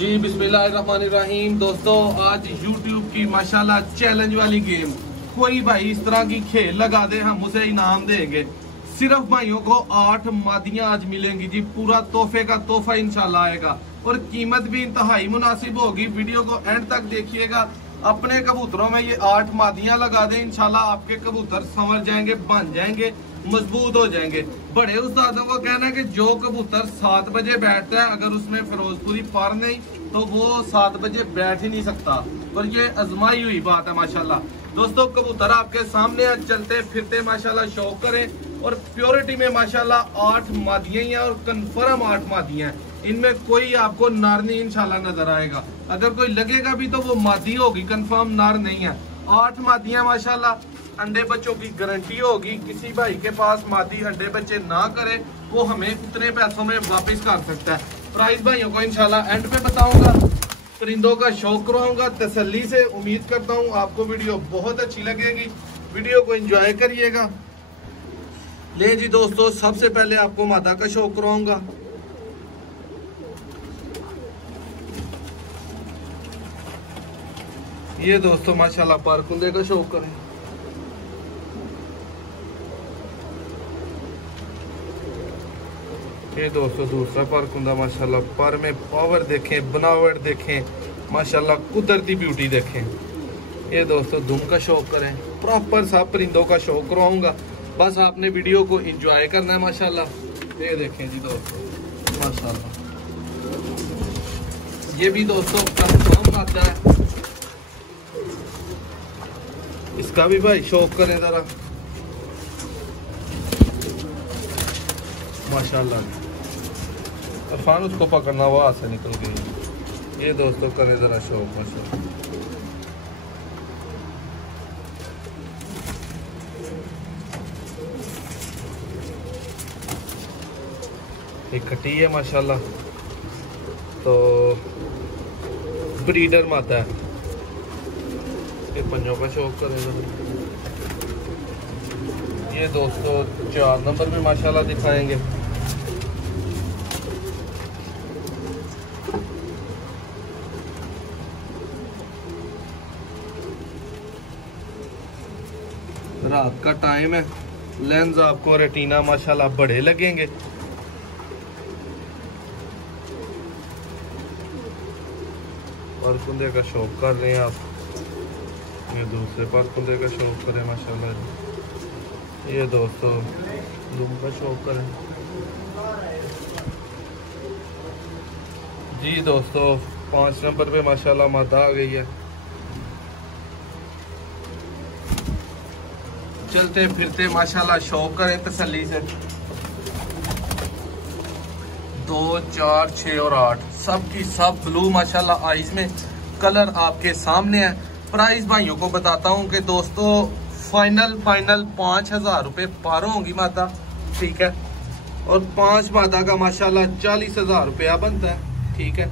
जी बिस्मिल्लाहिर्रहमानिर्रहीम। दोस्तों आज YouTube की माशाल्लाह चैलेंज वाली गेम, कोई भाई इस तरह की खेल लगा दे हम उसे इनाम देंगे। सिर्फ भाइयों को 8 मादियां आज मिलेंगी जी, पूरा तोहफे का तोहफा इंशाल्लाह आएगा और कीमत भी इंतहाई मुनासिब होगी। वीडियो को एंड तक देखिएगा। अपने कबूतरों में ये 8 मादियां लगा दें, इंशाल्लाह आपके कबूतर संवर जाएंगे, बन जाएंगे, मजबूत हो जाएंगे। बड़े उस्तादों को कहना है कि जो कबूतर 7 बजे बैठता है, अगर उसमें फिरोजपुरी पर नहीं तो वो 7 बजे बैठ ही नहीं सकता। और ये आजमाई हुई बात है माशाल्लाह। दोस्तों कबूतर आपके सामने चलते फिरते माशाल्लाह शौक करें और प्योरिटी में माशाल्लाह 8 मादियां हैं और कंफर्म 8 मादियां हैं। इनमें कोई आपको नार नहीं इंशाल्लाह नजर आएगा। अगर कोई लगेगा भी तो वो मादी होगी, कंफर्म नार नहीं है। 8 मादियां माशाल्लाह। अंडे बच्चों की गारंटी होगी। किसी भाई के पास मादी अंडे बच्चे ना करे वो हमें उतने पैसों में वापस कर सकता है। प्राइस भाइयों को इंशाल्लाह एंड पे बताऊंगा। परिंदों का शौक कराऊंगा तसल्ली से। उम्मीद करता हूँ आपको वीडियो बहुत अच्छी लगेगी। वीडियो को एंजॉय करिएगा। ले जी दोस्तों, सबसे पहले आपको मादा का शौक कराऊंगा। ये दोस्तों माशाल्लाह पारकुंदे का शौक करें। ये दोस्तों दूसरा पारकुंदा माशाल्लाह, पर में पावर देखें, बनावट देखें, माशाल्लाह कुदरती ब्यूटी देखें। ये दोस्तों दुम का शौक करें। प्रॉपर सा परिंदों का शौक करवाऊंगा, बस आपने वीडियो को एंजॉय करना है माशाल्लाह। ये देखें जी दोस्तों माशाल्लाह, ये भी दोस्तों कंफर्म आता है। इसका भी भाई शौक करें जरा माशाल्लाह। अरफान उसको पकड़ना, वो हाथ से निकल गई। ये दोस्तों करें जरा शौक माशाल्लाह। एक खटी है माशाल्लाह, तो ब्रीडर माता है। ये पंजों का शौक करें जरा। ये दोस्तों 4 नंबर भी माशाल्लाह दिखाएंगे। रात का टाइम है, लेंस आपको रेटिना माशाल्लाह बड़े लगेंगे। पारकुंदे का शौक कर रहे हैं आप, ये दूसरे पारकुंदे का शौक करें माशाल्लाह। ये दोस्तों दुम का शौक करें जी। दोस्तों 5 नंबर पे माशाल्लाह मादा आ गई है। चलते फिरते माशाल्लाह शौक करें तसल्ली से। 2, 4, 6 और 8 सब की सब ब्लू माशाल्लाह आइज में कलर आपके सामने है। प्राइस भाइयों को बताता हूँ कि दोस्तों फाइनल 5000 रुपये पार होंगी मादा, ठीक है। और 5 मादा का माशाल्लाह 40,000 रुपया बनता है, ठीक है।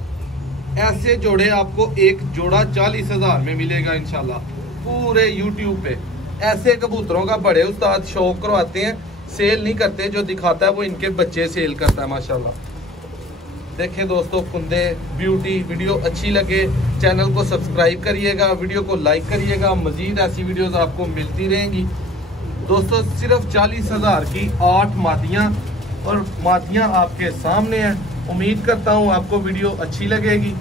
ऐसे जोड़े आपको एक जोड़ा 40,000 में मिलेगा इंशाल्लाह पूरे यूट्यूब पे। ऐसे कबूतरों का बड़े उस्ताद शौक करवाते हैं, सेल नहीं करते। जो दिखाता है वो इनके बच्चे सेल करता है माशाल्लाह। देखें दोस्तों कुंदे ब्यूटी। वीडियो अच्छी लगे चैनल को सब्सक्राइब करिएगा, वीडियो को लाइक करिएगा। मजीद ऐसी वीडियोस आपको मिलती रहेंगी। दोस्तों सिर्फ 40,000 की 8 मादियां और मादियां आपके सामने हैं। उम्मीद करता हूं आपको वीडियो अच्छी लगेगी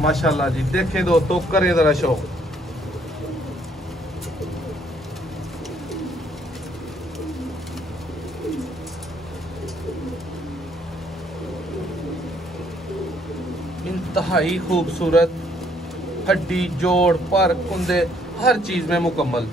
माशाल्लाह जी। देखें दोस्तों करें जरा शौक। इंतहाई खूबसूरत, हड्डी जोड़ पर कुंदे हर चीज में मुकम्मल।